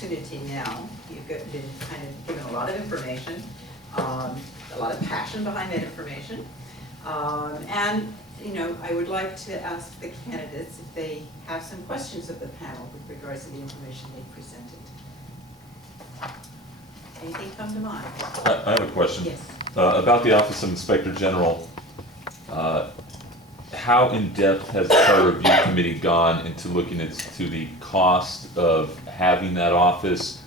opportunity now. You've been kind of given a lot of information, a lot of passion behind that information. And, you know, I would like to ask the candidates if they have some questions of the panel with regards to the information they presented. Anything come to mind? I have a question. Yes. About the Office of Inspector General. How in-depth has the Charter Review Committee gone into looking into the cost of having that office?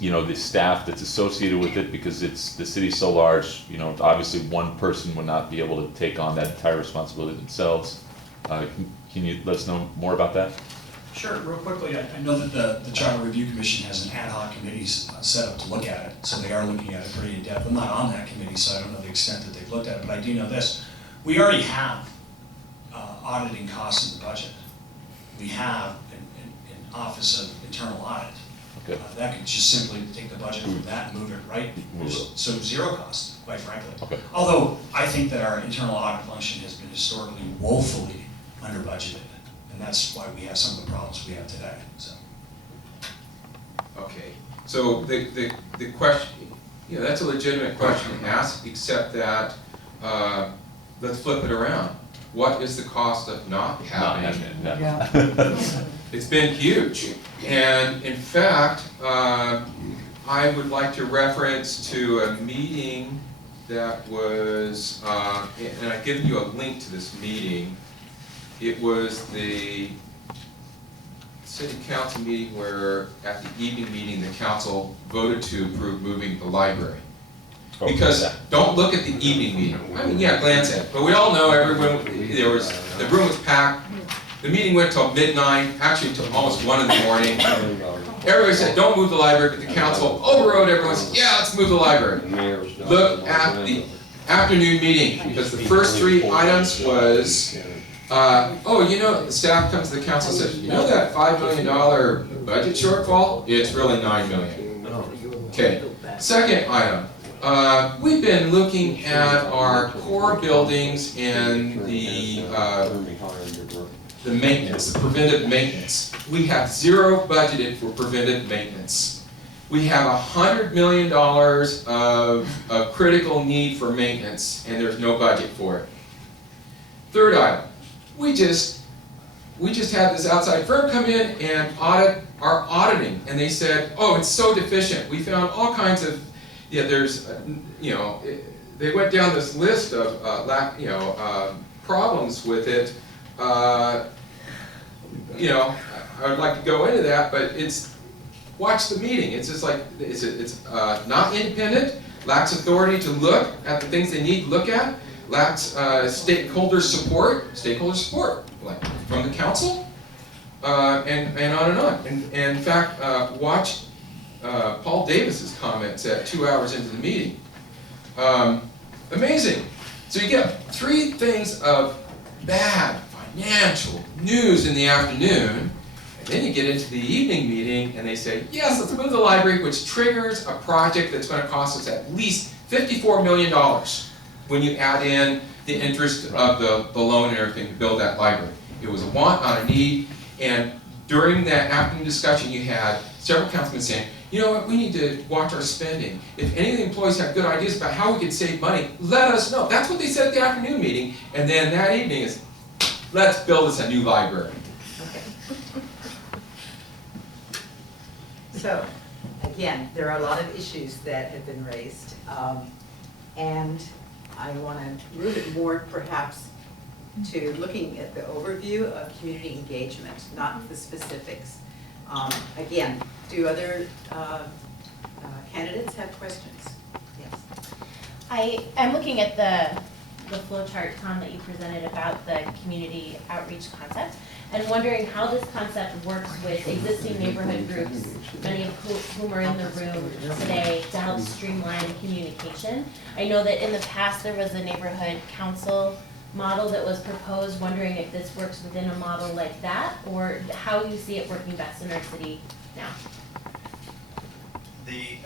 You know, the staff that's associated with it, because the city's so large, you know, obviously one person would not be able to take on that entire responsibility themselves. Can you let us know more about that? Sure, real quickly, I know that the Charter Review Commission has an ad hoc committee set up to look at it, so they are looking at it pretty in depth. I'm not on that committee, so I don't know the extent that they've looked at it, but I do know this. We already have auditing costs in the budget. We have an Office of Internal Audit. Okay. That could just simply take the budget from that and move it right, so zero cost, quite frankly. Okay. Although I think that our internal audit function has been historically woefully under budgeted, and that's why we have some of the problems we have today. So. Okay, so the question, you know, that's a legitimate question to ask, except that let's flip it around. What is the cost of not having it? Yeah. It's been huge, and in fact, I would like to reference to a meeting that was, and I've given you a link to this meeting. It was the city council meeting where, at the evening meeting, the council voted to approve moving the library. Because don't look at the evening meeting. I mean, yeah, glance at it, but we all know everyone. The room was packed. The meeting went till midnight, actually until almost 1 in the morning. Everybody said, "Don't move the library," but the council overrode everyone. Said, "Yeah, let's move the library." Look at the afternoon meeting, because the first 3 items was, oh, you know, the staff comes to the council and says, "You know that $5 million budget shortfall? It's really $9 million." Okay. Second item. We've been looking at our core buildings and the maintenance, the preventive maintenance. We have zero budgeted for preventive maintenance. We have $100 million of critical need for maintenance, and there's no budget for it. Third item, we just had this outside firm come in and audit our auditing, and they said, "Oh, it's so deficient. We found all kinds of, yeah, there's, you know," they went down this list of problems with it. You know, I would like to go into that, but watch the meeting. It's just like, it's not independent, lacks authority to look at the things they need to look at, lacks stakeholder support, like from the council, and on and on. And in fact, watch Paul Davis's comments at 2 hours into the meeting. Amazing. So you get 3 things of bad financial news in the afternoon, and then you get into the evening meeting and they say, "Yes, let's move the library," which triggers a project that's going to cost us at least $54 million when you add in the interest of the loan and everything to build that library. It was a want, not a need, and during that afternoon discussion you had several councilmen saying, "You know what, we need to watch our spending. If any of the employees have good ideas about how we can save money, let us know." That's what they said at the afternoon meeting, and then that evening is, "Let's build us a new library." Okay. So, again, there are a lot of issues that have been raised, and I want to move it more perhaps to looking at the overview of community engagement, not the specifics. Again, do other candidates have questions? Yes. I'm looking at the flow chart, Tom, that you presented about the community outreach concept, and wondering how this concept works with existing neighborhood groups, many of whom are in the room today, to help streamline communication. I know that in the past there was a neighborhood council model that was proposed, wondering if this works within a model like that, or how you see it working best in our city now. The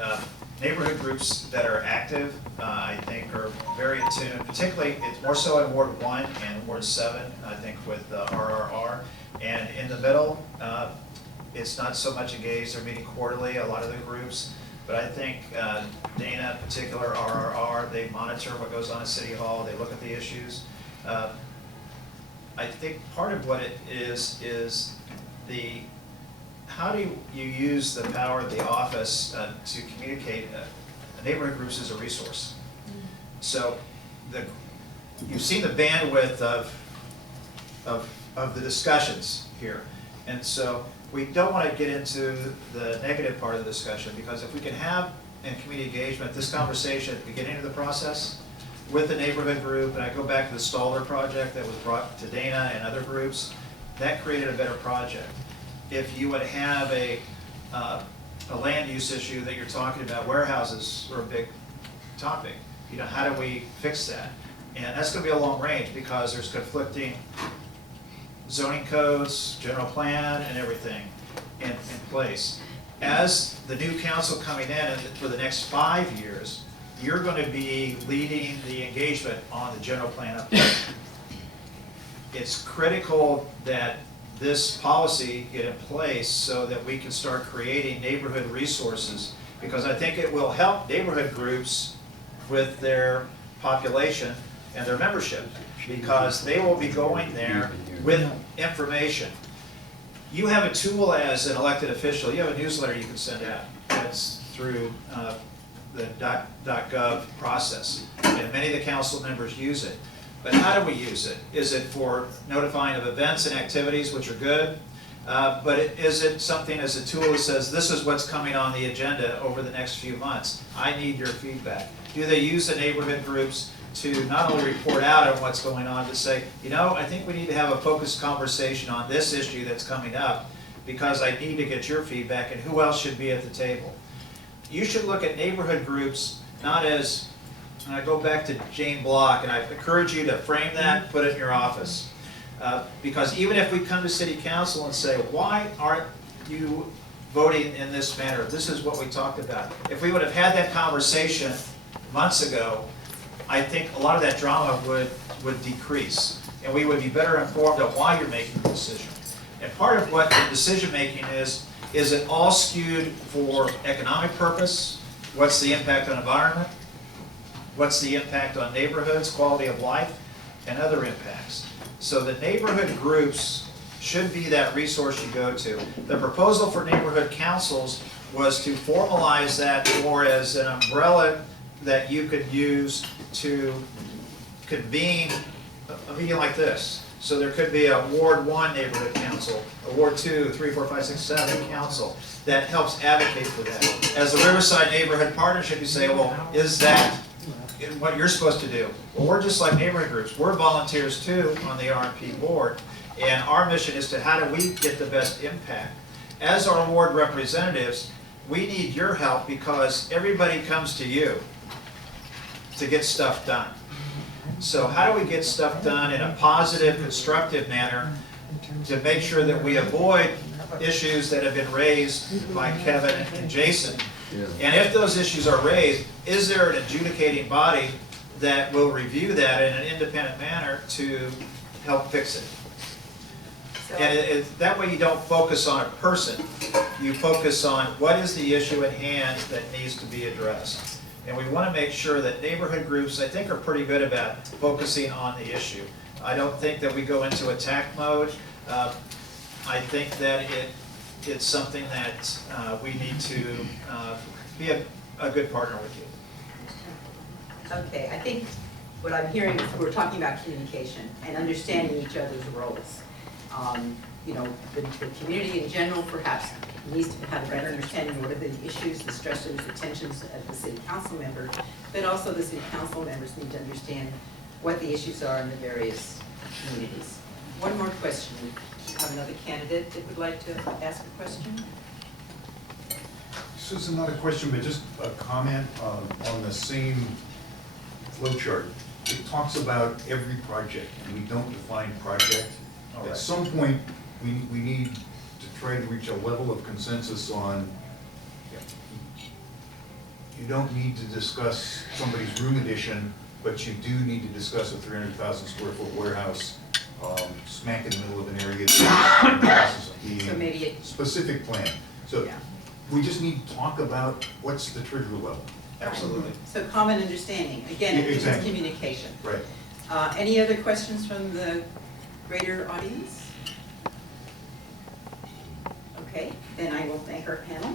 neighborhood groups that are active, I think, are very in tune. Particularly, it's more so in Ward 1 and Ward 7, I think, with RRR. And in the middle, it's not so much engaged, they're meeting quarterly, a lot of the groups. But I think Dana in particular, RRR, they monitor what goes on at City Hall, they look at the issues. I think part of what it is how do you use the power of the office to communicate? Neighborhood groups is a resource. So you've seen the bandwidth of the discussions here. And so we don't want to get into the negative part of the discussion, because if we can have in community engagement this conversation at the beginning of the process with the neighborhood group, and I go back to the Staller project that was brought to Dana and other groups, that created a better project. If you would have a land use issue that you're talking about, warehouses are a big topic. You know, how do we fix that? And that's going to be a long range, because there's conflicting zoning codes, general plan, and everything in place. As the new council coming in and for the next 5 years, you're going to be leading the engagement on the general plan update. It's critical that this policy get in place so that we can start creating neighborhood resources, because I think it will help neighborhood groups with their population and their membership, because they will be going there with information. You have a tool as an elected official, you have a newsletter you can send out. That's through the .gov process, and many of the council members use it. But how do we use it? Is it for notifying of events and activities, which are good? But is it something as a tool that says, this is what's coming on the agenda over the next few months? I need your feedback. Do they use the neighborhood groups to not only report out on what's going on, but say, you know, I think we need to have a focused conversation on this issue that's coming up, because I need to get your feedback, and who else should be at the table? You should look at neighborhood groups not as, and I go back to Jane Block, and I encourage you to frame that, put it in your office. Because even if we come to city council and say, why aren't you voting in this manner? This is what we talked about. If we would have had that conversation months ago, I think a lot of that drama would decrease, and we would be better informed of why you're making the decision. And part of what the decision making is it all skewed for economic purpose? What's the impact on environment? What's the impact on neighborhoods, quality of life, and other impacts? So the neighborhood groups should be that resource you go to. The proposal for neighborhood councils was to formalize that more as an umbrella that you could use to convene a meeting like this. So there could be a Ward 1 neighborhood council, a Ward 2, 3, 4, 5, 6, 7 council that helps advocate for that. As the Riverside Neighborhood Partnership, you say, well, is that what you're supposed to do? Well, we're just like neighborhood groups. We're volunteers too on the RMP board, and our mission is to how do we get the best impact. As our ward representatives, we need your help, because everybody comes to you to get stuff done. So how do we get stuff done in a positive, constructive manner to make sure that we avoid issues that have been raised by Kevin and Jason? And if those issues are raised, is there an adjudicating body that will review that in an independent manner to help fix it? And that way you don't focus on a person, you focus on what is the issue at hand that needs to be addressed. And we want to make sure that neighborhood groups, I think, are pretty good about focusing on the issue. I don't think that we go into attack mode. I think that it's something that we need to be a good partner with you. Okay, I think what I'm hearing is we're talking about communication and understanding each other's roles. You know, the community in general perhaps needs to have a better understanding of what are the issues, the stressors, the tensions of the city council member, but also the city council members need to understand what the issues are in the various communities. One more question. We have another candidate that would like to ask a question. This is not a question, but just a comment on the same flow chart. It talks about every project, and we don't define project. All right. At some point, we need to try to reach a level of consensus on, you don't need to discuss somebody's room addition, but you do need to discuss a 300,000 square foot warehouse smack in the middle of an area that's in the process of So being maybe it, specific plan. So yeah. we just need to talk about what's the trigger level. Absolutely. So common understanding, again, Yeah, it's exactly. communication. Right. Any other questions from the greater audience? Okay, then I will thank our panel.